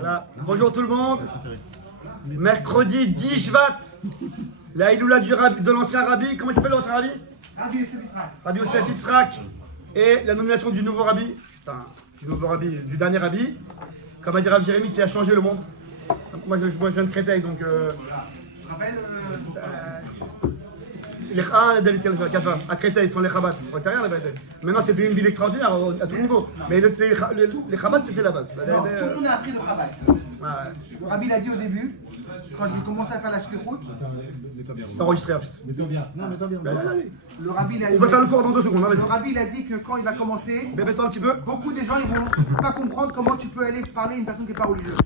Voilà, bonjour tout le monde. Mercredi 10 Shvat, la Iloula de l'ancien rabbi. Comment il s'appelle l'ancien rabbi? Rabbi Yosef Yitzhak. Rabbi Yosef Yitzhak. Et la nomination du nouveau rabbi, enfin, du dernier rabbi. Comme a dit Rav Jérémy, qui a changé le monde. Moi je viens de Créteil, donc. Tu te rappelles Les David Kafa, à Créteil, ils sont les Chabad. C'est rien la vérité. Maintenant, c'est devenu une ville extraordinaire à tout niveau. Mais les Chabad, c'était la base. Non, tout le monde a appris de Chabad. Ouais. Le rabbi l'a dit au début, quand je vais commencer à faire la shlichut. C'est enregistré, Hafiz. Mets-toi bien. Non, mets-toi bien. Le rabbi l'a On va faire le cours dans 2 secondes. Hein, Le rabbi l'a dit que quand il va commencer, baisse-toi un petit peu. beaucoup des gens ils vont pas comprendre comment tu peux aller parler à une personne qui n'est pas religieuse.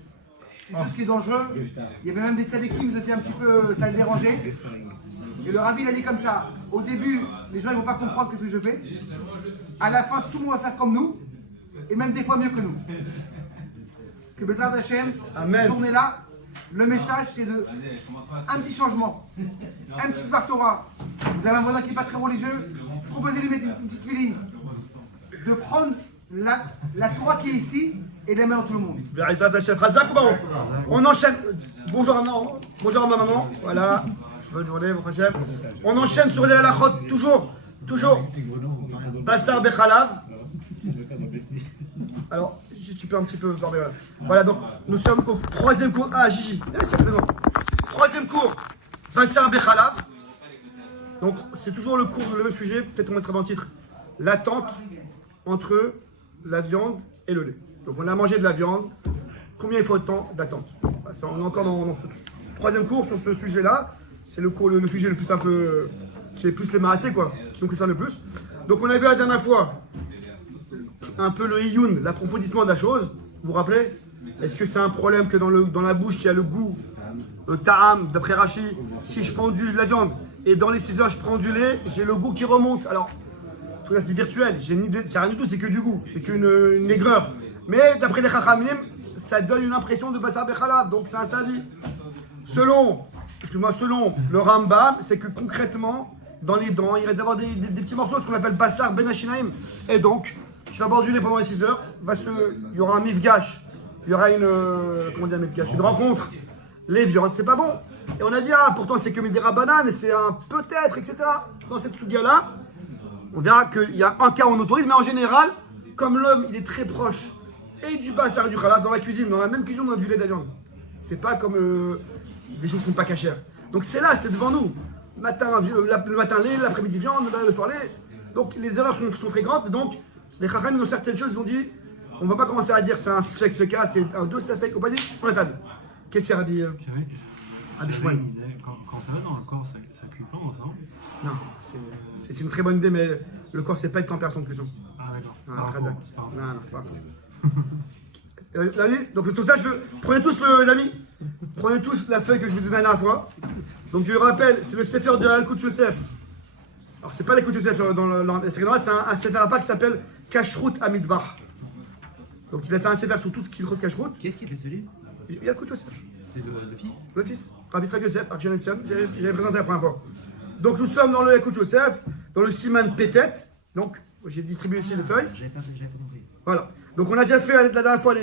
C'est une chose qui est dangereux. Il y avait même des tzadikim qui étaient un petit peu, ça les dérangeait. Et le rabbi l'a dit comme ça. Au début, les gens ils vont pas comprendre qu'est-ce que je fais. À la fin, tout le monde va faire comme nous, et même des fois mieux que nous. Que Bezrat Hashem, cette journée-là, le message c'est de un petit changement, un petit Dvar Torah. Vous avez un voisin qui n'est pas très religieux, proposez-lui de mettre une petite filine, de prendre la Torah qui est ici et de la mettre dans tout le monde. On enchaîne. Bonjour à maman. Bonjour à ma maman. Voilà. Bonne journée, mon frère. On enchaîne sur les halachot, toujours. Bassar Bechalav. Alors, tu peux un petit peu dormir. Voilà, donc nous sommes au 3e cours. Ah, Gigi, c'est bon. 3e cours, Bassar Bechalav. Donc, c'est toujours le cours, le même sujet. Peut-être qu'on mettra dans le titre l'attente entre la viande et le lait. Donc, on a mangé de la viande. Combien il faut de temps d'attente? On est encore dans ce 3e cours sur ce sujet-là. C'est le sujet le plus un peu qui est plus les maassés, quoi, qui nous concerne le plus. Donc on a vu la dernière fois un peu le iyun, l'approfondissement de la chose. Vous vous rappelez? Est-ce que c'est un problème que dans la bouche il y a le goût, le ta'am, d'après Rashi, si je prends de la viande et dans les 6 heures je prends du lait, j'ai le goût qui remonte. Alors, tout ça c'est virtuel, c'est rien du tout, c'est que du goût, c'est qu'une maigreur. Mais d'après les chachamim, ça donne une impression de bassar bechalav, donc c'est interdit. Selon le Rambam, c'est que concrètement, dans les dents, il reste d'avoir des petits morceaux, ce qu'on appelle bassar ben hashinaim. Et donc, tu vas boire du lait pendant les 6 heures, il y aura un mifgash, il y aura une rencontre, les viandes, c'est pas bon. Et on a dit, pourtant c'est que Midera banane, et c'est un peut-être, etc. Dans cette sugia-là, on verra qu'il y a un cas où on autorise, mais en général, comme l'homme, il est très proche, et du bassar et du khalaf dans la cuisine, dans la même cuisine, on a du lait et de la viande. C'est pas comme des choses qui ne sont pas cachères. Donc c'est là, c'est devant nous. Le matin lait, l'après-midi viande, le soir lait. Donc les erreurs sont fréquentes. Donc les chachamim dans certaines choses, ils ont dit, on ne va pas commencer à dire c'est un sec ce cas, c'est un 2 safek, compagnie. On a dit. Qu'est-ce qu'il y a, Rabbi Shmuel? Quand ça va dans le corps, ça cuit pas ensemble? Non, c'est une très bonne idée, mais le corps, c'est pas une température de cuisson. Ah d'accord. Non, c'est pas faux. Donc sur ça, prenez tous les amis, prenez tous la feuille que je vous donnais la dernière fois. Donc je vous rappelle, c'est le Sefer de Al-Kut Yosef. Alors c'est pas l'Al-Kut Yosef c'est un Sefer à part qui s'appelle Kashrut Amidbar. Donc il a fait un Sefer sur tout ce qui est Kashrut. Qui est-ce qui a fait celui? Il y a Al-Kut Yosef. C'est le fils? Le fils, Rabbi Israël Yosef, Archionension, j'avais présenté la première fois. Donc nous sommes dans le Al-Kut Yosef, dans le Siman Petet. Donc j'ai distribué ici les feuilles. J'avais pas compris. Voilà. Donc on a déjà fait la dernière fois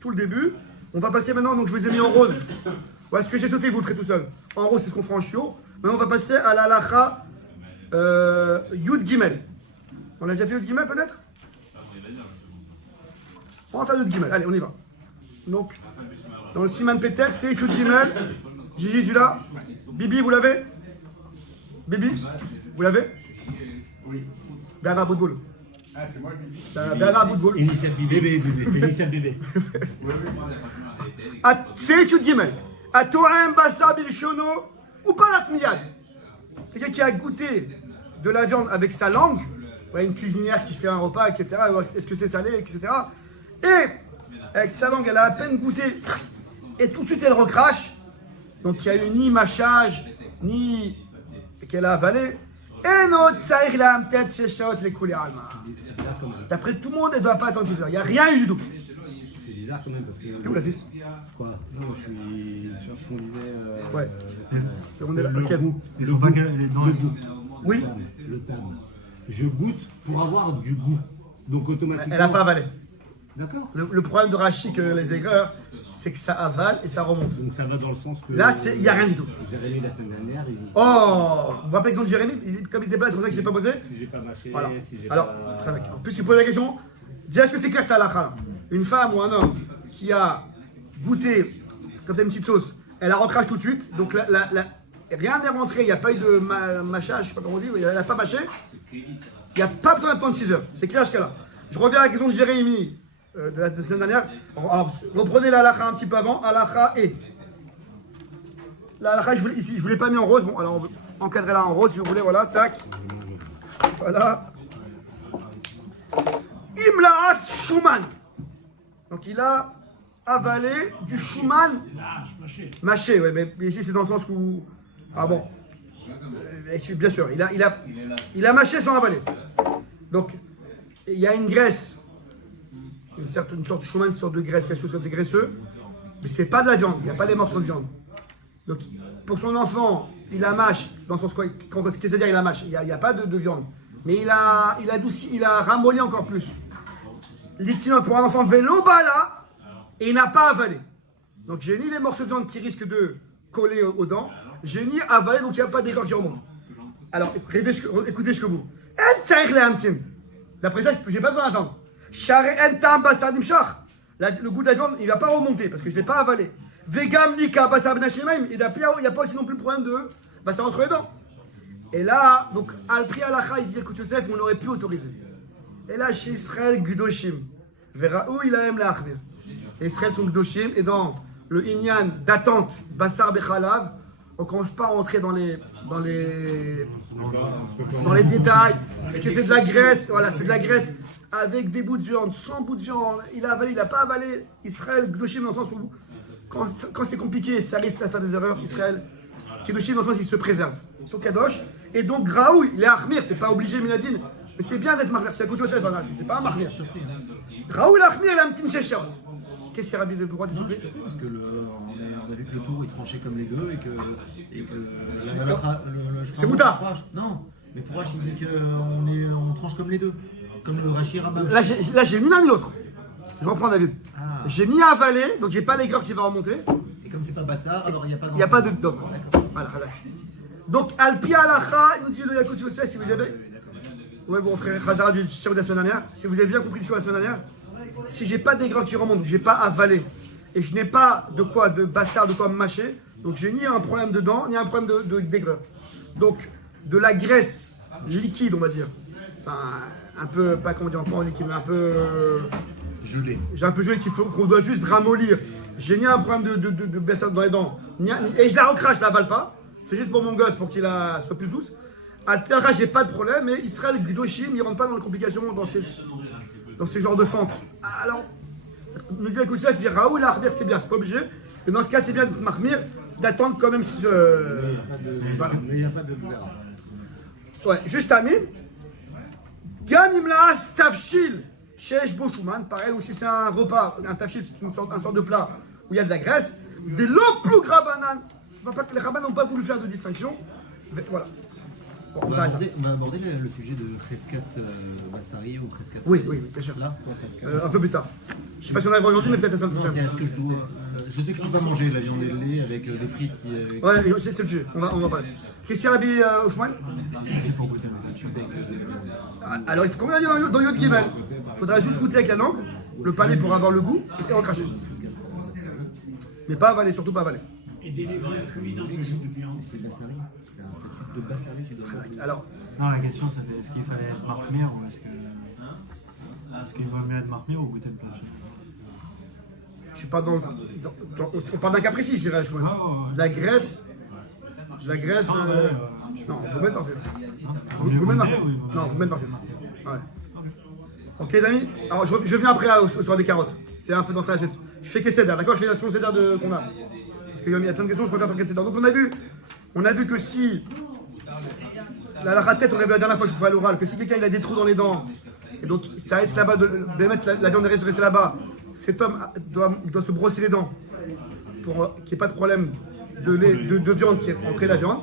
tout le début. On va passer maintenant, donc je vous ai mis en rose. Voilà, ce que j'ai sauté, vous le ferez tout seul. En rose, c'est ce qu'on fera en chiot. Maintenant, on va passer à la halacha Yud Gimel. On a déjà fait Yud Gimel peut-être? On va faire Yud Gimel. Allez, on y va. Donc, dans le Siman Petet, c'est Yud Gimel. Gigi, tu l'as? Bibi, vous l'avez? Bibi, vous l'avez? Oui. Bernard Boudboul. Ah, c'est moi le bibi. Bernard Boudboul. Initial bébé. Initial bébé. C'est Yud Gimel. Atoem Bassar Bilshono ou pas la Tmiyad. C'est quelqu'un qui a goûté de la viande avec sa langue. Ouais, une cuisinière qui fait un repas, etc. Est-ce que c'est salé, etc. Et avec sa langue, elle a à peine goûté. Et tout de suite, elle recrache. Donc il n'y a eu ni mâchage, ni qu'elle a avalé. Et notre saïr la amtet sheshaot les coulées alma. D'après tout le monde, elle ne doit pas attendre 6 heures. Il n'y a rien eu du tout. C'est bizarre quand même parce que. C'est où la fils? Quoi? Non, je suis sûr qu'on disait. Ouais. On est là. Le Ok. goût. Le goût. Oui. Le terme. Je goûte pour avoir du goût. Donc automatiquement. Elle n'a pas avalé. D'accord. Le problème de Rashi, que les aigreurs, c'est que ça avale et ça remonte. Donc ça va dans le sens que. Là, il n'y a rien du tout. Jérémy la semaine dernière, il. Oh, vous vous rappelez l'exemple de Jérémy, comme il déplace, c'est pour ça que je ne l'ai pas posé. Si j'ai pas mâché, Voilà. si j'ai Alors, pas. très bien. En plus, tu poses la question, dis est-ce que c'est clair cette halakha? Une femme ou un homme qui a goûté, comme ça, une petite sauce, elle la recrache tout de suite, donc rien n'est rentré, il n'y a pas eu de mâchage, je ne sais pas comment on dit, elle n'a pas mâché, il n'y a pas besoin d'attendre 6 heures, c'est clair jusqu'à là. Je reviens à la question de Jérémy de la semaine dernière. Alors, reprenez la halakha un petit peu avant, halakha et. La halakha, ici, je ne vous l'ai pas mis en rose, bon, alors on va encadrer là en rose si vous voulez, voilà, tac. Voilà. Imlaas Schumann. Donc il a avalé du Schumann mâché. Ouais, mais ici c'est dans le sens où. Ah bon. Bien sûr, il a mâché sans avaler. Donc il y a une graisse, une sorte de Schumann, une sorte de graisse, quelque chose comme graisseux, mais c'est pas de la viande, il n'y a pas des morceaux de viande. Donc pour son enfant, il la mâche, dans le sens quoi, qu'est-ce que c'est-à-dire il la mâche, il n'y a pas de viande. Mais il a adouci, il a ramolli encore plus. L'itinol pour un enfant vélo bala et il n'a pas avalé. Donc j'ai ni les morceaux de viande qui risquent de coller aux dents, j'ai ni avalé, donc il n'y a pas d'égorgement. Alors écoutez ce que vous. D'après ça, je n'ai pas besoin d'attendre. Le goût de la viande, il ne va pas remonter parce que je ne l'ai pas avalé. Vegam lika basar benashemaim, il n'y a pas aussi non plus le problème de ça entre les dents. Et là, donc, Al-Pri Alacha, il dit, écoute Yosef, on aurait pu autoriser. Et là, chez Israël, Gdoshim, verra où il a aimé l'Achmir. Israël sont Gdoshim, et dans le Inyan d'attente, Bassar Bechalav, on ne commence pas à entrer dans les détails. Et que c'est de la graisse, voilà, c'est de la graisse avec des bouts de viande, sans bouts de viande. Il a avalé, il n'a pas avalé. Israël, Gdoshim, dans le sens où, quand c'est compliqué, ça risque à faire des erreurs. Israël, Kedoshim, dans le sens où il se préserve. Ils sont Kadosh. Et donc, Graoui, il est Achmir, c'est pas obligé, Minadine. Mais c'est bien d'être Mahmir, c'est à côté de ça, c'est pas un Mahmir. Graoui, l'Achmir, il a un petit Mchécher. Qu'est-ce qu'il y a, Rabbi, de droit des surprises? Parce que on a vu que le tour il tranchait comme les deux et que c'est Mouta. Non, mais pour Rach il dit qu'on tranche comme les deux, comme le Rashi Rambam. Là, j'ai ni l'un ni l'autre. Je reprends David. Ah. J'ai ni avalé, donc j'ai pas l'aigreur qui va remonter. Et comme c'est pas Bassar, alors il n'y a pas de. Il n'y a pas de dogme. Voilà. Donc, Al-Pi Alacha, il nous dit le Yakut Yosef, si vous avez. Ouais, bon frère Khazara du show de la semaine dernière. Si vous avez bien compris le show de la semaine dernière, si j'ai pas d'aigreur qui remonte, donc j'ai pas avalé, et je n'ai pas de bassard, de quoi me mâcher, donc j'ai ni un problème de dents, ni un problème d'aigreur. Donc, de la graisse liquide, on va dire. Enfin, un peu, pas comment dire encore liquide, mais un peu. Gelé. J'ai un peu gelé qu'on doit juste ramollir. J'ai ni un problème de baissard dans les dents, et je la recrache, je la avale pas. C'est juste pour mon gosse, pour qu'il soit plus douce. À Terra, j'ai pas de problème, mais Israël Gdoshim, il rentre pas dans les complications dans ces genres de fentes. Alors, nous dit écoute ça, il dit Raoul, l'Achmir, c'est bien, c'est pas obligé. Mais dans ce cas, c'est bien de Mahmir, d'attendre quand même si. Mais il n'y a pas de verre. Ouais, juste Amin. Gamimla Tafshil, Shesh Boshuman, pareil, aussi c'est un repas, un tafshil, c'est une sorte de plat où il y a de la graisse. Des loplouk rabanan. Les rabbins n'ont pas voulu faire de distinction. Voilà. Bon, On va aborder le sujet de Frescat Bassari ou Frescat. Oui, bien sûr. Là, un peu plus tard. Je ne sais pas si on arrive aujourd'hui, mais peut-être la semaine non, c'est prochaine. est-ce que je dois. Je sais que je ne peux pas manger la viande et le lait avec des frites qui. Ouais, c'est le sujet. On va parler. Qu'est-ce qu'il y a, Rabbi Oshman? C'est pour goûter la nature. Alors, il faut combien dire dans Yod Gimel? Il faudra juste goûter avec la langue, le palais pour avoir le goût, et recracher. Mais pas avaler, surtout pas avaler. Et des légumes cuits dans du jus de viande. C'est Bassari. C'est un truc de Bassari qui doit avoir. Alors, Non, la question c'était est-ce qu'il fallait être Mahmir ou est-ce qu'il vaut mieux être Mahmir ou goûter le plat? je suis pas dans on parle d'un cas précis, c'est vrai, je crois. Ouais. De la graisse. Non, vous mettez dans le Vous mettez dans Non, vous mettez dans le Ouais. Ok, les amis. Alors, je viens après au soir des carottes. C'est un peu dans ça. Je fais que cédar, d'accord? Je fais la solution cédar qu'on a. Parce qu'il y a plein de questions, je préfère faire que cédar. Donc, on a vu que si. La tête, on a vu la dernière fois que je pouvais à l'oral, que si quelqu'un il a des trous dans les dents, et donc ça reste là-bas, de mettre la viande reste restée là-bas, cet homme doit se brosser les dents pour qu'il n'y ait pas de problème de viande qui est entrée la viande.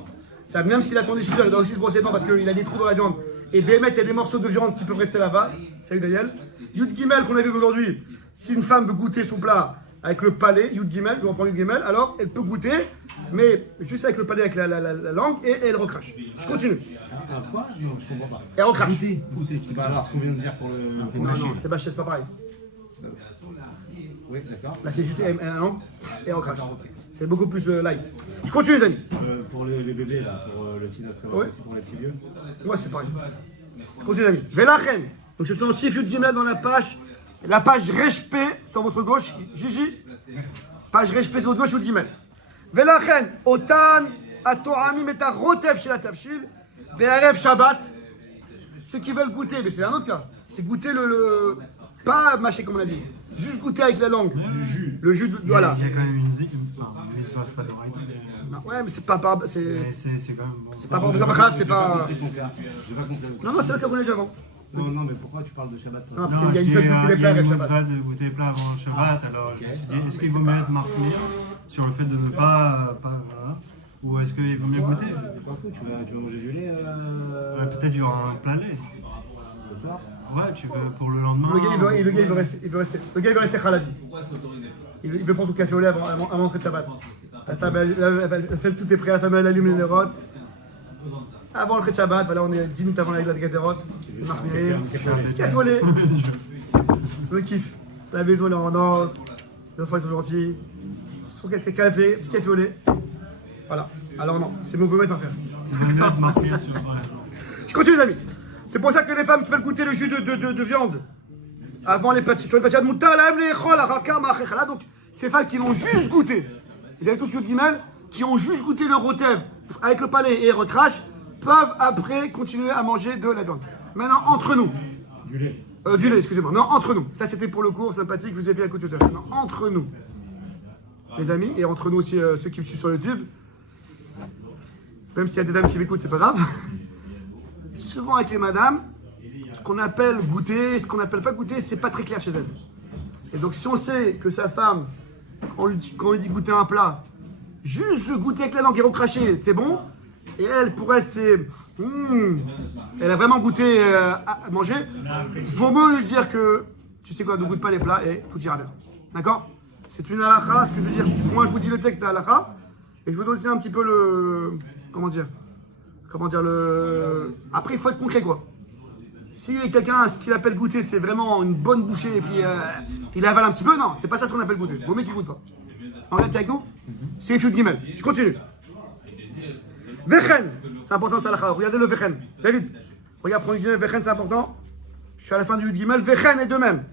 Ça, même s'il a tendu sur il doit aussi se brosser les dents parce qu'il a des trous dans la viande. Et Bémet, il y a des morceaux de viande qui peuvent rester là-bas. Salut Daniel. Yud Gimel qu'on a vu aujourd'hui, Si une femme veut goûter son plat avec le palais, Yud Gimel, on prend Yud Gimel, alors elle peut goûter, mais juste avec le palais, avec la langue, et elle recrache. Je continue. Alors quoi? Non, je comprends pas. Elle recrache. Goûter, tu vas alors ce qu'on vient de dire pour le. c'est Non, mâché. non, c'est mâché, c'est pas pareil. Oui, d'accord. Là, c'est juste la langue et elle recrache. D'accord, ok. C'est beaucoup plus light. Je continue, les amis. Pour les bébés, là, pour le sida Ouais. aussi pour les petits vieux. Ouais, c'est pareil. Je continue, les amis. Velachen. Donc, je suis en 6 Yud Gimel dans la page respect sur votre gauche. Gigi. Page respect sur votre gauche, Yud Gimel. Velachen. Otan. Atoramim et Rotev chez la Tafshil. Be'arev Shabbat. Ceux qui veulent goûter, mais c'est un autre cas. C'est goûter le. Pas mâcher comme on a dit. Juste goûter avec la langue. Le jus de. Voilà. Il y a quand même une mitzvah, c'est pas de Non, ouais, mais c'est pas. C'est c'est quand même bon. pas bon, c'est pas grave, c'est pas. J'ai pas compris. Non, non, c'est le cas qu'on a dit avant. Non, non, mais pourquoi tu parles de Shabbat toi? Non, parce Non, qu'il y a je une dis, seule goûter les il y plats a avec une Shabbat. mitzvah de goûter les plats avant le Shabbat, alors je me suis dit, est-ce qu'il vaut mieux être marqué sur le fait de ne pas voilà, ou est-ce qu'il vaut mieux goûter C'est pas fou, tu vas manger du lait Peut-être du un plein lait. le soir? Ouais, tu veux pour le lendemain. Le gars, il veut rester. Le gars, il veut rester khalabi. Il veut prendre son café au lait avant l'entrée de Shabbat. La femme, elle fait tout est prêt, la femme, elle allume les rotes. Avant l'entrée de Shabbat, voilà, on est 10 minutes avant la des rotes. Marc Mireille, petit café au lait. Le kiff. La maison, elle est en ordre. Les enfants, ils sont gentils. Son café, petit café au lait. Voilà. Alors non, c'est mauvais mettre, ma frère. Il vaut mieux être marqué sur. Ouais. Je continue, les amis. C'est pour ça que les femmes qui veulent goûter le jus de viande avant les pâtisseries, sur les pâtisseries de moutarde, donc ces femmes qui l'ont juste goûté, ils avaient tous sur le guimel, qui ont juste goûté le rotev avec le palais et recrache, peuvent après continuer à manger de la viande. Maintenant, entre nous. Du lait. Du lait, excusez-moi. Non, entre nous. Ça, c'était pour le cours sympathique, je vous ai fait écouter ça. Maintenant, entre nous, les amis, et entre nous aussi ceux qui me suivent sur YouTube, même s'il y a des dames qui m'écoutent, c'est pas grave. Souvent avec les madames, ce qu'on appelle goûter, ce qu'on appelle pas goûter, c'est pas très clair chez elles. Et donc si on sait que sa femme, quand on lui dit goûter un plat, juste goûter avec la langue et recracher, c'est bon. Et elle, pour elle, c'est... elle a vraiment goûté à manger. Il faut mieux lui dire que, tu sais quoi, ne goûte pas les plats et tout ira bien. D'accord? C'est une halakha, ce que je veux dire. Moi, je vous dis le texte de halakha. Et je vous donne aussi un petit peu le... Comment dire le... Après, il faut être concret, quoi. Si quelqu'un, ce qu'il appelle goûter, c'est vraiment une bonne bouchée et puis il avale un petit peu, non, c'est pas ça ce qu'on appelle goûter. Vaut mieux qu'il goûte pas. En fait, t'es avec nous? C'est Yud Gimel. Je continue. Vechen, c'est important, ça la regardez le Vechen. David, regarde, prends Yud Gimel, Vechen, c'est important. Je suis à la fin du Yud Gimel. Vechen est de même.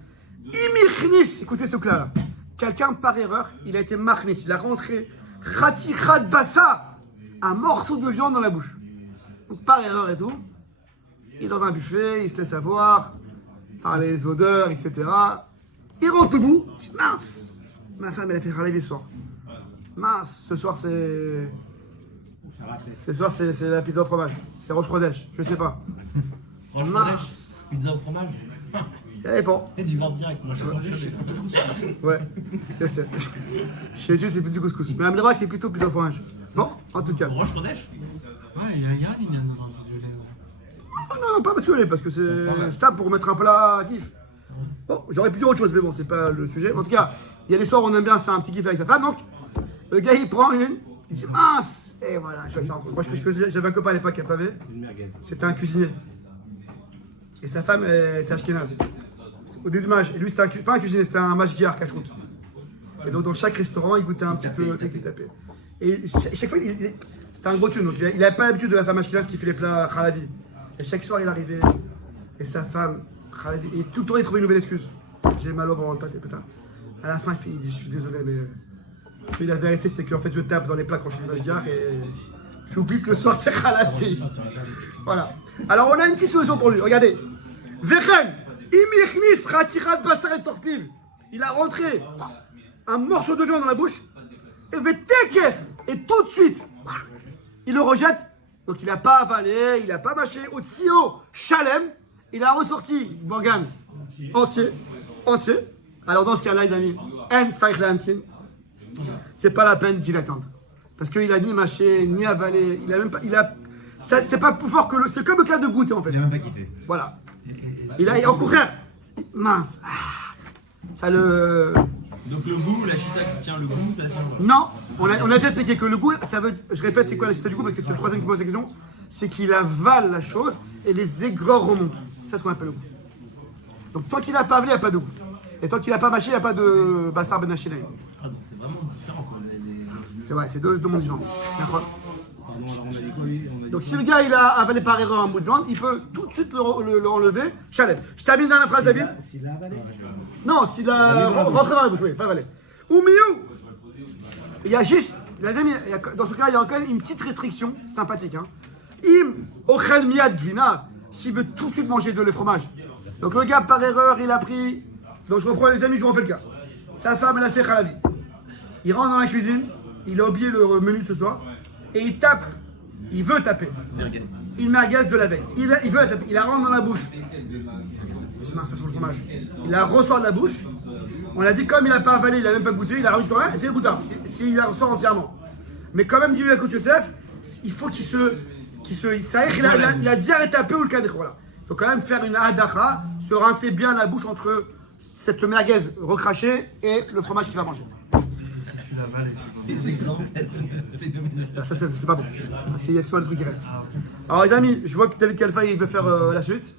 Imichnis, écoutez ce cas-là. Quelqu'un, par erreur, il a été machnis, il a rentré Khatichat Bassa, un morceau de viande dans la bouche. Donc, par erreur et tout. Il est dans un buffet, il se laisse avoir par les odeurs, etc. Il rentre debout, il dit mince, ma femme elle a fait râler ce soir. Mince, ce soir c'est. Ce soir c'est la pizza au fromage. C'est Roche Rodèche, je sais pas. Roche Rodèche, pizza au fromage. Ça dépend. Et du vin direct. Moi, je suis Ouais, je sais. Chez Dieu c'est plutôt couscous. Mais Amlera c'est plutôt pizza au fromage. Bon, en tout cas. Roche Rodèche. Ouais, il y a un ligne dans du lait. Oh, non, pas parce que c'est stable pour mettre un plat kiff. Bon, j'aurais pu dire autre chose, mais bon, c'est pas le sujet. En tout cas, il y a des soirs où on aime bien se faire un petit kiff avec sa femme, donc le gars il prend une, il dit mince, et voilà, je vais le faire. Moi j'avais un copain à l'époque à Pavé, c'était un cuisinier. Et sa femme était ashkénaze. Au début du match, et lui c'était pas un cuisinier, c'était un mashgiar, cache-route. Et donc dans chaque restaurant, il goûtait un petit peu, il tapait. Et chaque fois, c'était un gros tune, donc il n'avait pas l'habitude de la femme ashkénaze qui fait les plats khalabi. Et chaque soir, il arrivait, et sa femme, et tout le temps, il trouvait une nouvelle excuse. J'ai mal au ventre, putain. À la fin, il dit, je suis désolé, mais... Puis la vérité, c'est qu'en fait, je tape dans les plats quand je suis mashgiar, et j'oublie que le soir, c'est khalabi. Voilà. Alors, on a une petite solution pour lui, regardez. Vechen, imichnis, ratirat, basar et torpiv. Il a rentré un morceau de viande dans la bouche, et vetekef, et tout de suite, il le rejette. Donc il n'a pas avalé, il n'a pas mâché. Au tsio, chalem, il a ressorti Borgan entier. Alors dans ce cas-là, il a mis en saïch l'amtin. C'est pas la peine d'y attendre. Parce qu'il a ni mâché, ni avalé. Il a même pas. C'est pas plus fort que le. C'est comme le cas de goûter en fait. Il a même pas kiffé. Voilà. Il a au contraire. Mince. Ça le. Donc le goût, la chita qui tient le goût, ça change. Non, on a déjà expliqué que le goût, ça veut. Je répète, c'est quoi la chita du goût parce que c'est le troisième qui pose la question. C'est qu'il avale la chose et les aigreurs remontent. C'est ce qu'on appelle le goût. Donc tant qu'il n'a pas avalé, il n'y a pas de goût. Et tant qu'il n'a pas mâché, il n'y a pas de bassar ben hachinaï. Ah donc c'est vraiment différent quoi. C'est vrai, c'est deux mondes différents. D'accord. Pardon, alors on a dit quoi lui? On a dit Donc si le gars il a avalé par erreur un bout de viande, il peut tout de suite le enlever. Chalet. Je termine dans la phrase, David. S'il a avalé. Non, s'il a rentré dans la bouche, oui, pas avalé. Ou miou. Il y a juste, dans ce cas, il y a quand même une petite restriction sympathique. Hein. Im ochel miad vina, s'il veut tout de suite manger de le fromage. Donc le gars par erreur, il a pris. Donc je reprends les amis, je vous refais le cas. Sa femme, elle a fait khalabi. Il rentre dans la cuisine, il a oublié le menu de ce soir, et il tape, il veut taper. Merguez. Une merguez de la veille. Il veut la taper, il la rentre dans la bouche. C'est marrant, ça sent le fromage. Il la ressort de la bouche. On a dit comme il n'a pas avalé, il n'a même pas goûté, il a rajouté sur là, c'est le goûtard, s'il la ressort entièrement. Mais quand même, dit à Kout Yosef, il faut qu'il se. Ça y est, il a déjà tapé ou le cadre. Voilà. Il faut quand même faire une hadacha, se rincer bien la bouche entre cette merguez recrachée et le fromage qu'il va manger. Si tu l'avales et tu Les exemples, c'est phénoménal. Ça, c'est pas bon. Parce qu'il y a souvent des trucs qui restent. Alors, les amis, je vois que David Kalfa, il veut faire la suite.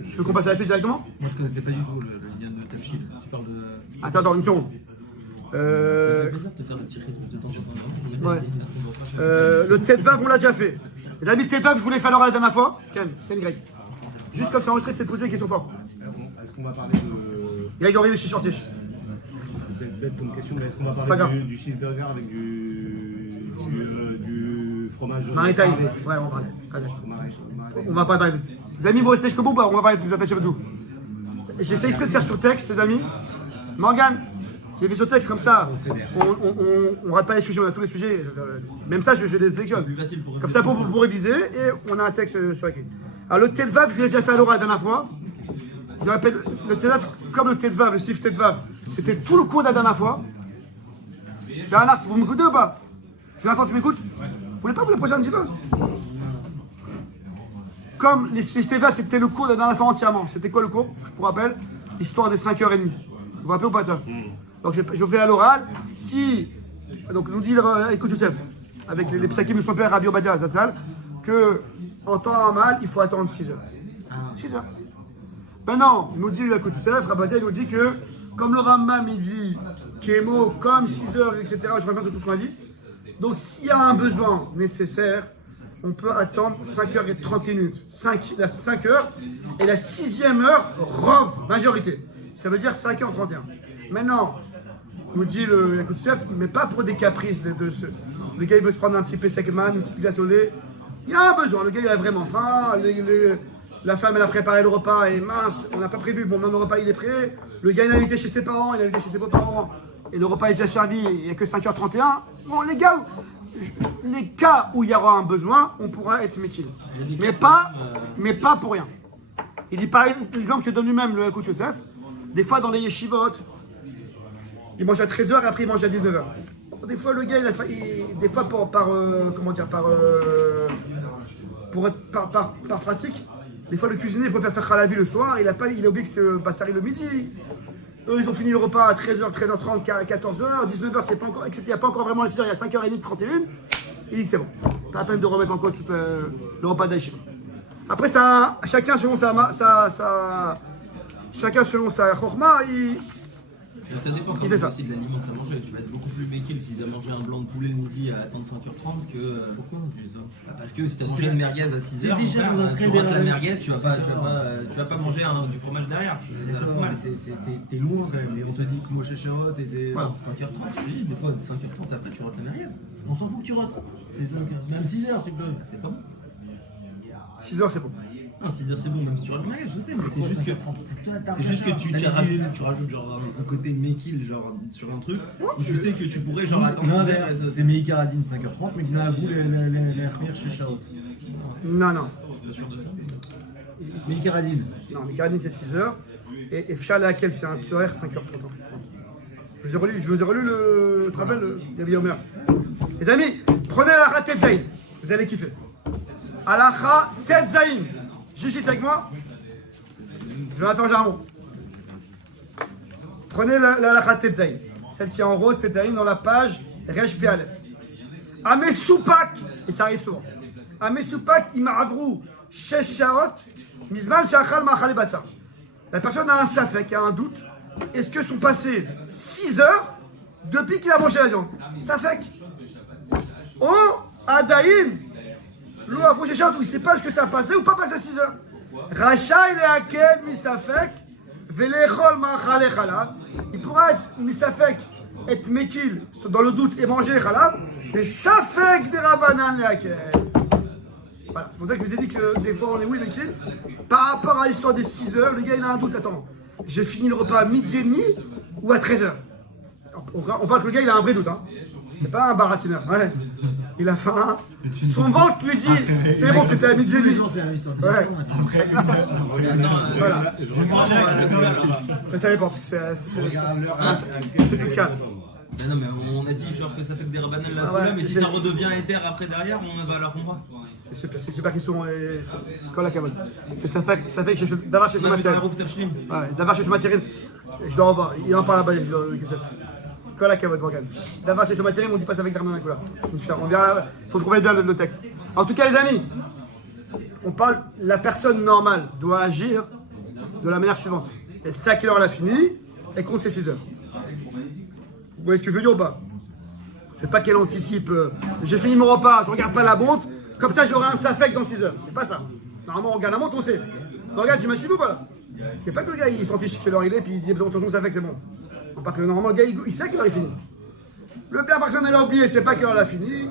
Je veux qu'on passe à la suite directement. Moi, je connaissais pas du tout le lien de Tafchil. Tu parles de. Attends, une seconde. Ça fait plaisir de te faire le petit rythme de temps en temps. Ouais. Le Tetvav, on l'a déjà fait. Les amis de Tetvav, je voulais faire l'oral la dernière fois. Ken, Greg. Juste comme ça, enregistré, de se poser des questions fortes. Est-ce qu'on va parler de. Greg, envoyé le chichortiche. C'est bête comme question, mais est-ce qu'on va Pas parler grave. du cheeseburger avec du fromage Maritime. pavé? Ouais, on va parler. Allez. Maritime. On va pas parler. Les amis, vous restez jusqu'au bout ou pas? On va parler de vous attacher tout. J'ai fait exprès de faire sur texte, les amis. Morgane, j'ai fait sur texte comme ça. On rate pas les sujets, on a tous les sujets. Même ça, je les sélectionne. Plus facile pour Comme ça, pour réviser, et on a un texte sur écrit. Alors, le Tetvav, je l'ai déjà fait à l'oral la dernière fois. Je rappelle, le Tetvav, comme le Tetvav, le Sif Tetvav, c'était tout le cours de la dernière fois. Bernard, vous m'écoutez ou pas? Jonathan, tu m'écoutes? Vous voulez pas vous approcher un petit peu? Comme les Tetvav, c'était le cours de la dernière fois entièrement. C'était quoi le cours? Je vous rappelle, l'histoire des 5h30. Vous vous rappelez ou pas de ça? Donc, je fais à l'oral. Si, donc, nous dit, écoute Joseph, avec les psakim de son père, Rabbi Obadia Zatzal, que en temps normal, il faut attendre 6 heures. 6 heures. Maintenant, il nous dit, écoute Joseph, Rabbi Obadia, il nous dit que, comme le Rambam, il dit, Kémo, comme 6 heures, etc., je reviens sur tout ce qu'on a dit. Donc, s'il y a un besoin nécessaire, on peut attendre 5h30. 5 heures, et la 6e heure, rov, majorité. Ça veut dire 5h31. Maintenant, nous dit le écoute chef, mais pas pour des caprices. Le gars, il veut se prendre un petit Pesachman, une petite glace au lait. Il y a un besoin. Le gars, il a vraiment faim. La femme, elle a préparé le repas et mince, on n'a pas prévu. Bon, maintenant, le repas, il est prêt. Le gars, il a invité chez ses parents, il a invité chez ses beaux-parents. Et le repas est déjà servi. Il n'y a que 5h31. Bon, les gars, les cas où il y aura un besoin, on pourra être méquille. Mais pas pour rien. Il dit par exemple que donne lui-même le écoute Yosef. Des fois, dans les yeshivot, il mange à 13h et après il mange à 19h. Des fois, le gars, des fois par pratique, des fois le cuisinier préfère faire khalavi le soir, il a oublié que c'était bassari le midi. Eux, ils ont fini le repas à 13h, 13h30, 14h, 19h, c'est pas encore, etc. Il n'y a pas encore vraiment les 6h, il y a 5h30, 31. Il dit c'est bon, pas la peine de remettre encore tout le repas d'Aïchim. Après, ça, chacun selon sa chorma, Ça dépend quand il fait même ça. aussi de l'aliment que tu as mangé. Tu vas être beaucoup plus méquille si tu as mangé un blanc de poulet le midi à attendre 5h30 que. Pourquoi on fait ça? Parce que si tu as mangé une merguez à 6h, déjà dans un tu très rates la bel merguez, tu vas pas manger du fromage derrière. T'es loin quand même, et on te dit que Moshe Sherot était. Ouais, 5h30, je te dis, des fois 5h30 après tu rates la merguez. On s'en fout que tu rates. C'est ça, même 6h, tu peux. C'est pas bon. 6h, c'est bon. Non, 6h c'est bon, même si tu rates la merguez, je sais, mais c'est juste que tu rajoutes genre un côté méquille genre sur un truc où tu sais que tu pourrais genre attendre. L'inverse, c'est Meï Karadine 5h30, mais Gnagou les Khmir chez Sherot. Non. Je suis pas sûr de ça. Meï Karadine. Non, mais Karadine, c'est 6h. Et Fchal à laquelle c'est un horaire 5h30. Je vous ai relu le rappel de David Omer. Les amis, prenez la Tet Zain. Vous allez kiffer. Alacha Tet Zain. J'hésite avec moi. Je vais attendre Jarmon. Prenez la halakha Tetzaïn, celle qui est en rose, Tetzaïn, dans la page Resh Pe Aleph. Amé Soupak, et ça arrive souvent. Amé Soupak, Ima'avrou, Shesh Shaot, Mizman Shachal Machal Bassa. La personne a un safek, a un doute. Est-ce que sont passées 6 heures depuis qu'il a mangé la viande? Safek. Oh, Adaïn, l'eau a approché Shaot, où il ne sait pas ce que ça a passé ou pas passé 6 heures. Racha il est Akel, Misafek, Velechol Machal Chalab. Il pourra être Misafek, être Mekil, dans le doute, et manger Chalab. Et Safek des Rabanan et Akel. Voilà, c'est pour ça que je vous ai dit que des fois on est oui, Mekil. Par rapport à l'histoire des 6 heures, le gars il a un doute. Attends, j'ai fini le repas à midi et demi ou à 13 heures? On parle que le gars il a un vrai doute. Hein. C'est pas un baratineur. Ouais. Il a faim. Son ventre lui dit c'est bon, c'était à midi et demi. Ouais. Voilà. Ça dépend. C'est plus calme. Mais non, mais on a dit genre que ça fait que des rabanales la ouais, mais si ça redevient éther après derrière, on va leur comprendre. C'est super qu'ils sont quand la cabote. C'est ça fait que j'ai d'avoir chez ce matériel. Ouais, d'avoir chez ce matériel. Je dois revoir. Il en parle là-bas, le Kessef. Quand la cabote, regarde. D'avoir chez ce matériel, on dit pas ça avec Darmanin Koula. On verra là. Faut que je revienne bien le texte. En tout cas, les amis, on parle. La personne normale doit agir de la manière suivante. Et c'est à quelle heure elle a fini, elle compte ses 6 heures. Vous voyez ce que je veux dire ou pas? C'est pas qu'elle anticipe, j'ai fini mon repas, je regarde pas la montre, comme ça j'aurai un safek dans 6 heures. C'est pas ça. Normalement on regarde la montre, on sait. Non, regarde, tu m'as suivi ou pas là? C'est pas que le gars il s'en fiche quelle heure il est, puis il dit attention, safek c'est bon. On parle que normalement le gars il sait quelle heure il finit. Le père personne elle a oublié, c'est pas quelle heure elle a fini.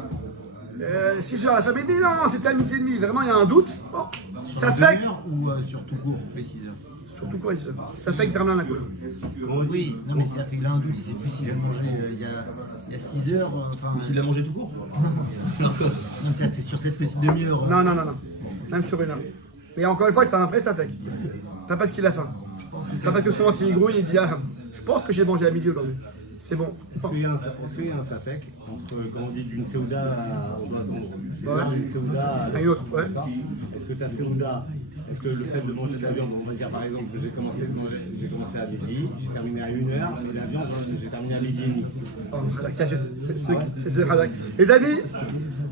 6 heures, la famille dit non, c'était à midi et demi, vraiment il y a un doute. Bon, safek. Ou surtout court, les 6 heures. Surtout quoi, ça fait que Darmanin la couleur. Oui, non mais c'est-à-dire qu'il a un doute, il sait plus s'il a mangé il y a 6 heures. Ou s'il a mangé tout court. Non, c'est sur cette petite demi-heure. Non. Même sur une heure. Mais encore une fois, c'est un vrai safek. Pas parce qu'il a faim. Pas parce que son anti-grouille, il dit ah, je pense que j'ai mangé à midi aujourd'hui. C'est bon. Est-ce qu'il y a un safek entre, quand on dit d'une Séouda à d'une Séouda à une autre, ouais. Est-ce que ta Séouda, est-ce que le fait de manger de la viande, on va dire par exemple que j'ai commencé à midi, j'ai terminé à 1h, et la viande, j'ai terminé à midi et demi. Oh, c'est Radak. Les amis,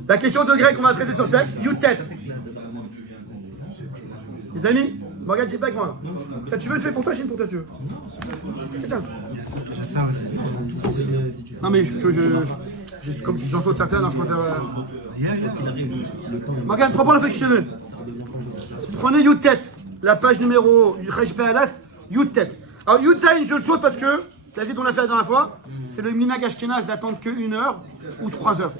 la question de grec qu'on va traiter sur texte, you tête. Les amis, regarde, dis pas avec moi. Ça tu veux, tu fais pour toi, Chine, pour toi tu veux. Tiens. C'est ça aussi. Non mais comme j'en saute certaines, je préfère. Regarde, prends pas le fait que je te donne. Prenez Youtet, la page numéro Resh Pe Aleph, Youtet. Alors Youtzaïn, je le saute parce que, la vie dont on l'a fait la dernière fois, c'est le minhag ashkenaz d'attendre que 1 heure ou 3 heures.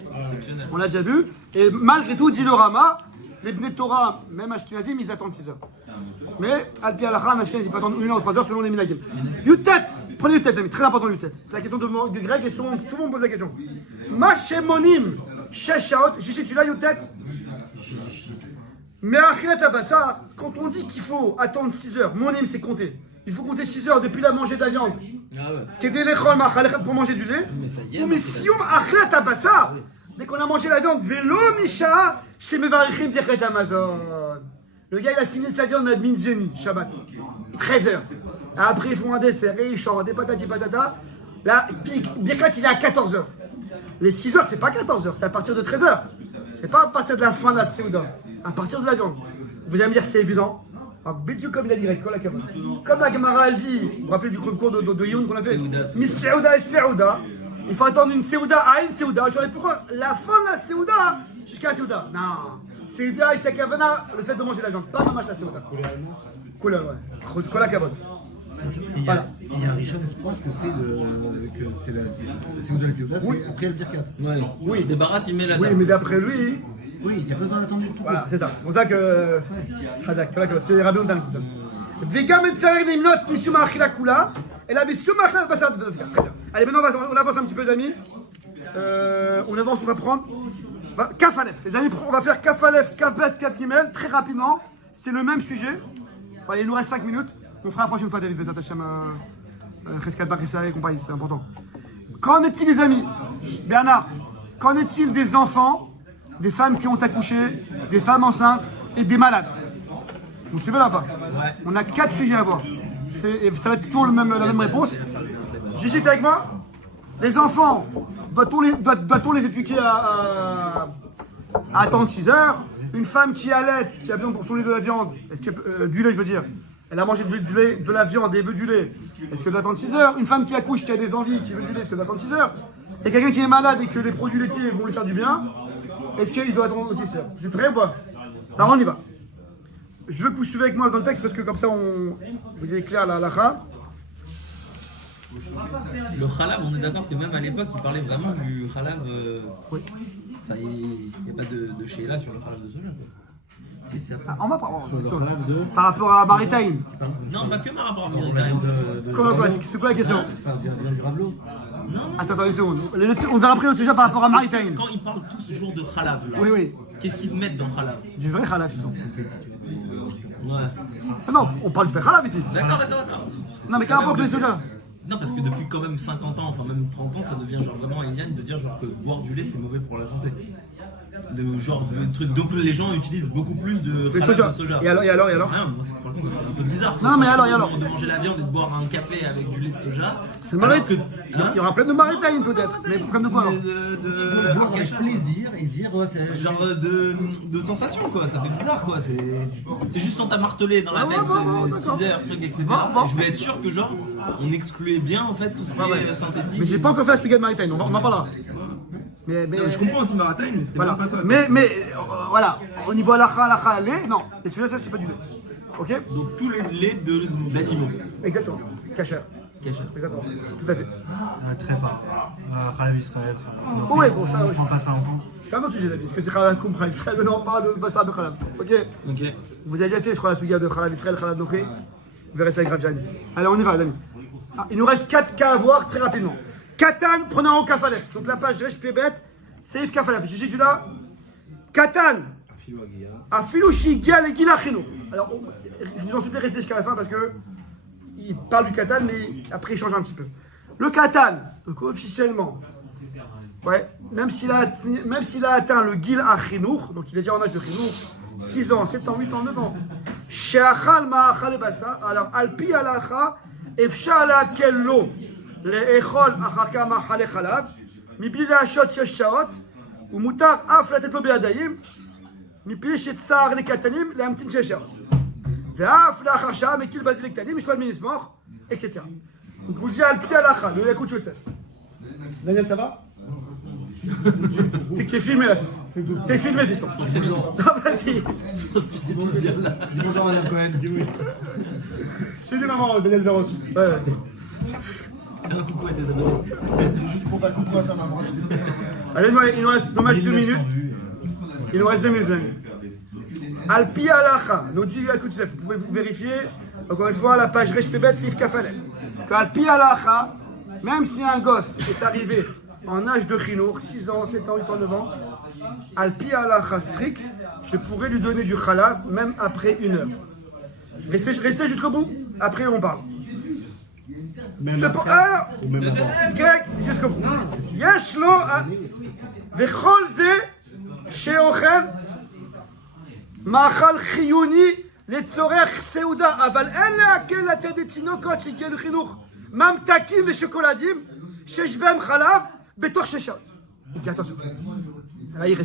On l'a déjà vu. Et malgré tout, dit le Rama, les Bnei Torah, même ashkenazim, ils attendent 6 heures. Mais, Al-Pi Halakha, ashkenaz, ils peuvent attendre 1 heure ou 3 heures selon les minhagim. Youtet, prenez Youtet, amis, très important Youtet. C'est la question du grec et souvent on me pose la question. Mashemonim, Sheshaot, Chichi, tu l'as Youtet? Mais ça, quand on dit qu'il faut attendre 6 heures, monim c'est compter. Il faut compter 6 heures depuis la manger de la viande. Pour manger du lait. Ou mais si on ça, dès qu'on a mangé la viande, vélo Misha, chez Mevarichim Birkat Amazon. Le gars il a fini sa viande à Minjemi, Shabbat. 13 heures. Après ils font un dessert, et ils chantent, des patati patata. Là, Birkat il est à 14 heures. Les 6 heures c'est pas 14 heures, c'est à partir de 13 heures. C'est pas à partir de la fin de la Séouda. À partir de la viande. Vous allez me dire c'est évident. Alors, Bédiou comme il a dit, comme la Gemara elle dit, vous vous rappelez du cours de Youn qu'on a fait, mais Séouda et Séouda, il faut attendre une Séouda à une Séouda. Je dirais pourquoi la fin de la Séouda jusqu'à la Séouda. Non, Séouda et Sekavana, le fait de manger la viande, pas dommage la Séouda. Couleur, ouais. Kola Kabot. Il y a un Rishon qui pense que c'est la Séouda, c'est après le Birkat. Ouais. Oui, il débarrasse, il met la Oui, mais d'après lui. Oui, il n'y a pas besoin d'attendre du tout. Voilà, c'est ça. C'est pour ça que. C'est Rabbi Ontan qui dit ça. Vega Metzarer Nimnot, Mishum Achila Kula. Et là, Mishum Achila Basar. Très bien. Allez, maintenant, on avance un petit peu, les amis. On avance, on va prendre. Kafalef. Les amis, on va faire Kafalef, Kafet, Kaf Gimel, très rapidement. C'est le même sujet. Allez, il nous reste 5 minutes. On fera la prochaine fois, David Bezat Hashem, Cheskat Bakissa et compagnie, c'est important. Qu'en est-il, les amis? Bernard, qu'en est-il des enfants, des femmes qui ont accouché, des femmes enceintes et des malades? Vous suivez là pas? On a 4 sujets à voir. Ça va être toujours la même réponse. Gigi, t'es avec moi? Les enfants, doit-on les éduquer à attendre 6 heures? Une femme qui allait, qui a besoin pour son lait de la viande, est-ce que du lait, je veux dire, elle a mangé du lait, de la viande et veut du lait, est-ce qu'elle doit attendre 6 heures? Une femme qui accouche, qui a des envies, qui veut du lait, est-ce qu'elle doit attendre 6 heures? Et quelqu'un qui est malade et que les produits laitiers vont lui faire du bien, est-ce qu'il doit attendre 6 heures? C'est vrai ou pas? Alors on y va. Je veux que vous suivez avec moi dans le texte parce que comme ça vous avez clair la halakha. Le halab, on est d'accord que même à l'époque, il parlait vraiment du halab. Oui. Enfin, il n'y a pas de sheila sur le halab de soja. Si, c'est après. On va par rapport à Maritime. Non, pas que par rapport à Maritime. Quoi, c'est quoi la question? C'est pas du rabelot. Non, non. Attends, une seconde. On verra après le sujet par rapport à Maritime. Quand ils parlent tous ce jour de halab, là, Oui. qu'est-ce qu'ils mettent dans halab? Du vrai halaf, ils sont. Ouais. Ah non, on parle du vrai halaf ici. D'accord. Non, mais quel rapport avec le soja? Non, parce que depuis quand même 50 ans, enfin même 30 ans, ça devient genre vraiment alien de dire genre que boire du lait c'est mauvais pour la santé. De genre de truc. Donc les gens utilisent beaucoup plus de soja. Et alors Ah, moi c'est franchement c'est un peu bizarre. Non, mais alors De manger la viande et de boire un café avec du lait de soja. C'est le marit. Que, Il y aura plein de Maritime peut-être. Mais problème de quoi alors? Boire avec plaisir et dire ouais, c'est genre de sensation quoi, ça fait bizarre quoi. C'est juste on t'a martelé dans la tête 6 heures, truc, etc. Bon. Et je voulais être sûr que genre on excluait bien en fait tout ce qui est synthétique. Mais j'ai pas encore fait la suite de Maritime, on en parlera. Mais Je comprends aussi Maritime, mais c'était voilà. même pas ça. Mais voilà, au niveau halakha, lait, non. Les sujets, ça c'est pas du lait. Ok? Donc tous les laits d'animaux. Exactement. Cachère. Cachère. Exactement. Tout à fait. Très pas. Halab Israël. Oh ouais, bon, ça, on prend pas ça en compte. c'est un autre sujet, David. Est-ce que c'est Khalab Koumra Israël? Mais non, on parle de Bassar de Khalab. Ok? Ok. Vous avez déjà fait, je crois, la sugia de Khalab Israël, Khalab Nokri. Vous verrez ça avec Rav Jani. Allez, on y va, les amis. Il nous reste 4 cas à voir très rapidement. Katan, prenez en haut Kafalef. Donc la page Resh Pébet, Seif Kafalef. J'ai tu là. Katan. Afilou Shigia le Gila Chino. Alors, je vous en supplie, restez jusqu'à la fin parce que il parle du Katan, mais après il change un petit peu. Le Katan, donc officiellement, ouais, même s'il a atteint le Gil Achinour, donc il est déjà en âge de Chinour, 6 ans, 7 ans, 8 ans, 9 ans. Sheachal Ma'achal Bassa, alors Alpi Alacha, Efshala Kello, le Echol Achaka Ma'achal Chalab, Mibli Lashot 6 Shaot, ou Mutar Af Latet Lo Be'adayim, Mipli Shetzar le Katanim, le Amtin 6 Shaot. Ve'af Lachar Shah, Mekil Bazil le Katanim, Mishpal Minismor, etc. Donc vous dites Alpi Alacha, le Yakout Yosef. Daniel, ça va? C'est que t'es filmé là. T'es filmé, fiston. Ah, vas-y. Dis bonjour Madame Cohen. C'est des mamans, Daniel Véros. Ouais. Un coucou à tes abonnés. Juste pour faire coucou à sa maman. Allez, il nous reste dommage 2 minutes. Il nous reste 2 minutes, amis. Alpi Alacha, nous dit Yakout Yosef. Vous pouvez vous vérifier, encore une fois, la page Resh Pébet, Sif Kafalef. Alpi Alacha, même si un gosse est arrivé en âge de chinour, 6 ans, 7 ans, 8 ans, 9 ans, Alpi Alacha strict, je pourrais lui donner du khalav même après 1 heure. Restez jusqu'au bout, après on parle. C'est pour Greg, jusqu'au bout. Yeshlo, vechol ze, sheochel, machal chiyuni, לצורך סעודה, אבל אין להקל לתת לתינוקות שהגיע לחינוך ממתקים ושוקולדים שיש בהם חלב בתוך 6 שעות. Il dit attention, là il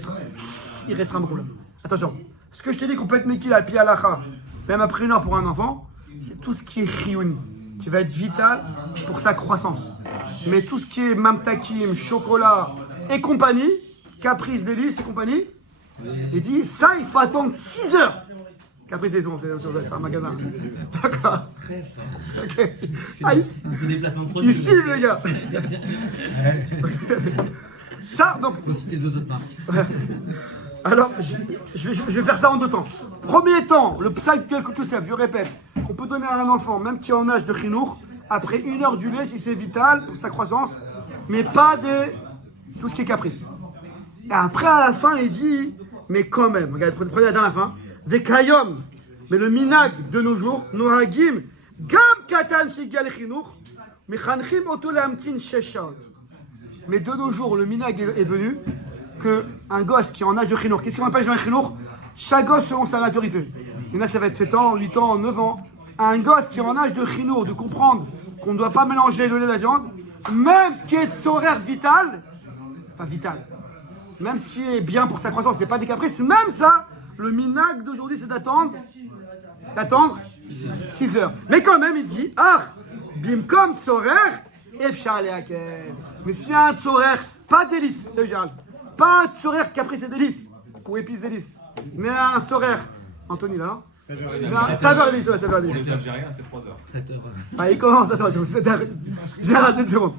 restera beaucoup là. Attention, ce que je te dis qu'on peut être méquille à pied à l'acha, même après 1 heure pour un enfant, c'est tout ce qui est chiouni, qui va être vital pour sa croissance. Mais tout ce qui est mamtakim, chocolat et compagnie, caprice, délice et compagnie, il dit ça il faut attendre 6 heures. Caprice, c'est un magasin. D'accord. Ok. Ah, ici. Ils suivent les gars. Ça, donc. Faut citer 2 autres marques. Alors, je vais faire ça en 2 temps. Premier temps, le psalm Yosef, je répète, on peut donner à un enfant, même qui est en âge de chinour, après 1 heure du lait si c'est vital pour sa croissance, mais pas tout ce qui est caprice. Et après, à la fin, il dit, mais quand même, regardez, prenez la dernière fin. Vekayom, mais le minag de nos jours, Nohagim, Gam Katan Sigal Chinour, Mechanchim Otolamtin Sheshaot. Mais de nos jours, le minag est venu qu'un gosse qui est en âge de Chinour, qu'est-ce qu'on appelle un Chinour? Chaque gosse selon sa maturité. Il y en a, ça va être 7 ans, 8 ans, 9 ans. Un gosse qui est en âge de Chinour, de comprendre qu'on ne doit pas mélanger le lait et la viande, même ce qui est horaire vital, enfin vital, même ce qui est bien pour sa croissance, c'est pas des caprices, même ça, le minag d'aujourd'hui, c'est d'attendre 6 heures. Mais quand même, il dit, bimkom tzorer, efshar leakel. Mais s'il y a un tzorer, pas délice, c'est général, pas un tzorer caprice et délice, ou épice délice, mais un tzorer, Anthony là, saveur délice, ouais, saveur délice. Les Algériens, c'est 3 heures. 7 heures. Ah, il commence, attends, j'ai raté une seconde.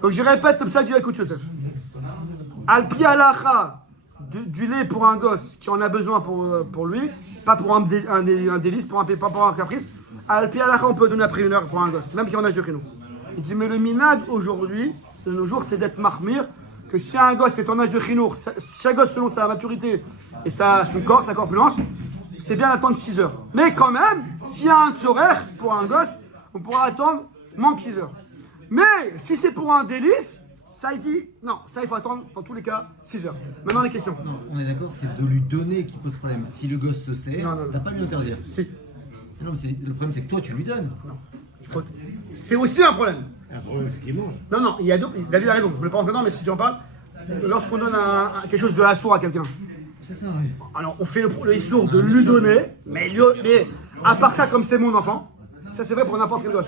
Donc je répète comme ça du Yacout Yosef. Al-pi alacha, du lait pour un gosse qui en a besoin pour lui, pas pour un délice, pas pour un caprice. Al-pi alacha, on peut donner après 1 heure pour un gosse, même qui en a de nous. Il dit, mais le minag aujourd'hui, de nos jours, c'est d'être mahmir, que si un gosse est en âge de chinour, chaque gosse selon sa maturité et son corps, sa corpulence, c'est bien d'attendre 6 heures. Mais quand même, s'il y a un tzorer pour un gosse, on pourra attendre moins que 6 heures. Mais si c'est pour un délice, ça il dit, non, ça il faut attendre dans tous les cas 6 heures. Maintenant les questions. Non, on est d'accord, c'est de lui donner qui pose problème. Si le gosse se sert, Non. t'as pas à lui interdire. Si. Non, mais le problème c'est que toi tu lui donnes. C'est aussi un problème. Un problème, c'est qu'il mange. Non, il y a d'autres. David a raison, je ne voulais pas rentrer dedans, mais si tu en parles, lorsqu'on donne quelque chose de assour à quelqu'un, C'est ça, oui. alors on fait le issour de lui donner, mais à part ça, comme c'est mon enfant, ça c'est vrai pour n'importe quel gosse.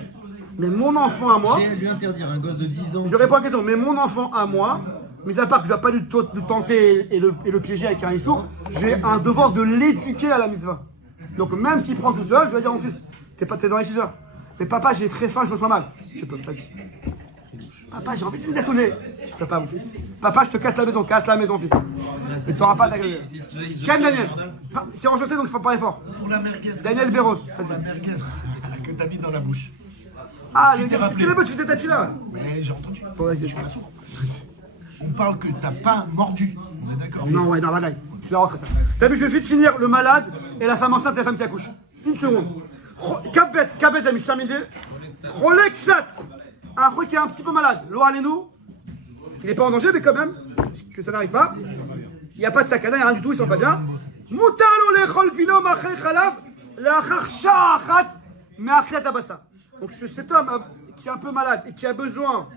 Mais mon enfant à moi, J'ai à lui interdire un gosse de 10 ans. je réponds à la question, mais mon enfant à moi, mis à part que je ne vais pas lui tenter et le piéger avec un issour, j'ai un devoir de l'éduquer à la mitzvah. Donc même s'il prend tout seul, je vais dire à mon fils, t'es dans les 6 heures. Mais papa, j'ai très faim, je me sens mal. Tu peux, vas-y. Papa, j'ai envie de te dessonner. Tu peux pas, mon fils. Papa, je te casse la maison, fils. Et tu n'auras pas d'agrément. Ken Daniel. C'est enjoué, donc il faut pas effort. Pour la merguez. Daniel Béros. Pour la merguez que t'as mis dans la bouche. Ah, Tu le t'es gars, rappelé. tu faisais ta là. Mais j'ai entendu. Bon, vas-y. Je suis pas sourd. On parle que t'as pas mordu. On est d'accord? Non, ouais, non, voilà. Tu la recrées ça. T'as vu, je vais vite finir le malade et la femme enceinte et la femme qui accouche. Une seconde. Kabet, ami, je termine. Rolexat. Un truc qui est un petit peu malade. L'eau nous. Il n'est pas en danger, mais quand même, que ça n'arrive pas. Il n'y a pas de sakana, il n'y a rien du tout, ils sont pas bien. Moutalo lechol pino machel chalav lachar sha'achat me'achlet abassa. Donc cet homme qui est un peu malade et qui a besoin.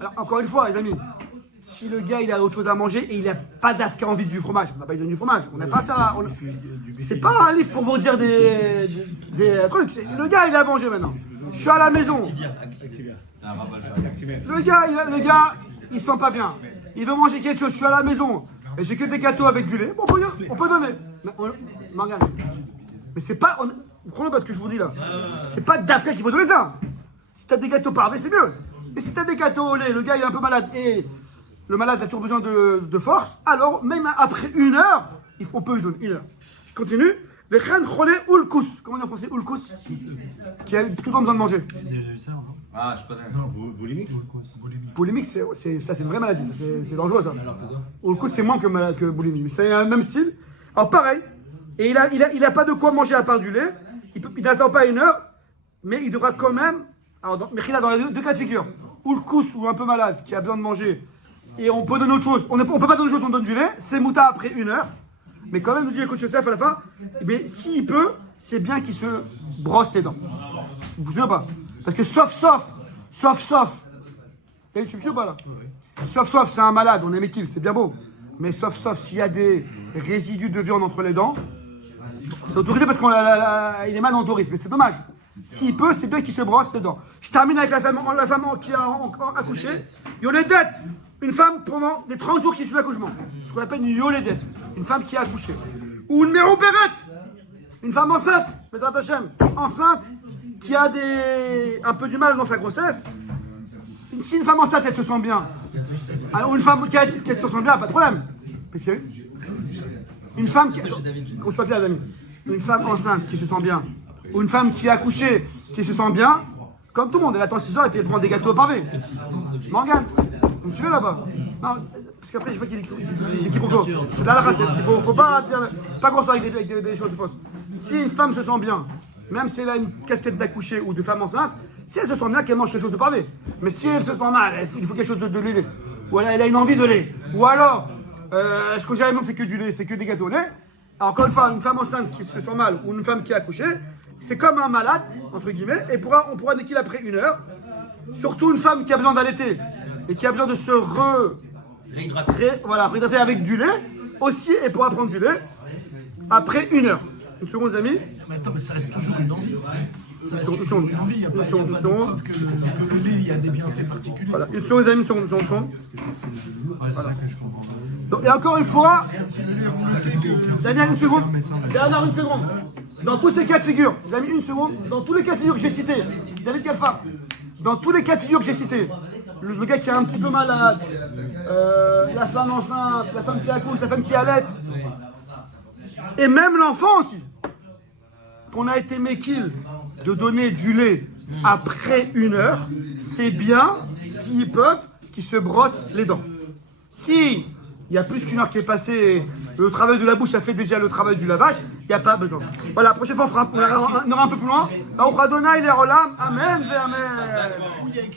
Alors encore une fois, les amis, si le gars il a autre chose à manger et il n'a pas d'afka envie du fromage, on va pas lui donner du fromage. On n'a pas ça. C'est pas un livre pour vous dire des trucs. Le gars il a mangé maintenant. Je suis à la maison. C'est un ravageur. Le gars, il se sent pas bien. Il veut manger quelque chose. Je suis à la maison et j'ai que des gâteaux avec du lait. Bon, on peut donner. Mais c'est pas. Vous comprenez pas ce que je vous dis là? C'est pas d'affaire qu'il faut donner ça. Si t'as des gâteaux parvés, c'est mieux. Mais si t'as des gâteaux au lait, le gars il est un peu malade et le malade a toujours besoin de force, alors même après 1 heure, on peut lui donner 1 heure. Je continue. Comment on dit en français? Ulkus. Qui a tout le temps besoin de manger. Des ulcères, non? Ah, je connais. Boulimique. Boulimique, ça c'est une vraie maladie, ça, c'est dangereux ça. Ulkus c'est moins que boulimique, mais c'est le même style. Alors pareil, et il a pas de quoi manger à part du lait, il n'attend pas 1 heure, mais il devra quand même, alors mais il a dans les deux cas de figure, Ulkus ou un peu malade qui a besoin de manger, et on peut donner autre chose, on peut pas donner autre chose, on donne du lait, c'est mouta après 1 heure, mais quand même nous dit écoute Yosef à la fin, mais s'il peut, c'est bien qu'il se brosse les dents. Vous vous souvenez pas? Parce que sauf, t'as eu tu ou pas là? Sauf, c'est un malade, on aime qu'il, c'est bien beau. Mais sauf, s'il y a des résidus de viande entre les dents, c'est autorisé parce qu'il est mal autorisé, mais c'est dommage. S'il peut, c'est bien qu'il se brosse les dents. Je termine avec la femme qui a accouché. Yoledette, une femme pendant les 30 jours qui suivent l'accouchement. Ce qu'on appelle une yoledette, une femme qui a accouché. Ou une méropérette, une femme enceinte, enceinte, qui a un peu du mal dans sa grossesse. Si une femme enceinte, elle se sent bien. Alors une femme qui se sent bien, pas de problème. Mais c'est une fime qui... On se bien, les amis. Une femme enceinte qui se sent bien. Ou une femme qui a accouché, qui se sent bien. Comme tout le monde, elle attend 6 heures et puis elle prend des gâteaux au pavé. Morgane, vous me suivez là-bas? Non, parce qu'après je vois qu'il y a des quiproquos. C'est de la race, il faut pas dire... Pas qu'on soit avec des choses fausses. Si une femme se sent bien, même si elle a une casquette d'accoucher ou de femme enceinte, si elle se sent bien, qu'elle mange quelque chose de pavé. Mais si elle se sent mal, il faut quelque chose de lait. Ou elle a une envie de lait. Ou alors, ce que j'ai à c'est que du lait, c'est que des gâteaux au lait. Alors, encore une fois, une femme enceinte qui se sent mal ou une femme qui a accouché, c'est comme un malade, entre guillemets, et on pourra dès qu'il après 1 heure, Surtout une femme qui a besoin d'allaiter et qui a besoin de se réhydrater avec du lait, aussi, et pourra prendre du lait après 1 heure. Une seconde, les amis. Mais attends, mais ça reste toujours une envie. Ça reste Une toujours seconde. une envie. Il n'y a pas de preuve que le lait, il y a des bienfaits particuliers. Voilà, une seconde, les amis, une seconde. Ouais, c'est ça que je comprends. Donc, et encore une fois, Si le lait, vous le savez que... Daniel, une seconde. Bernard, une seconde. Dans tous ces cas de figure, vous avez mis une seconde. Dans tous les cas de figure que j'ai cités, David Kalfa, dans tous les cas de figure que j'ai cités, le gars qui est un petit peu malade, la femme enceinte, la femme qui accouche, la femme qui allaite, et même l'enfant aussi, qu'on a été méquille de donner du lait après 1 heure, c'est bien, s'ils peuvent, qu'ils se brossent les dents. Si il y a plus qu'1 heure qui est passée, le travail de la bouche, ça fait déjà le travail du lavage, il n'y a pas besoin. Voilà, prochaine fois, on ira un peu plus loin. Amen, amen.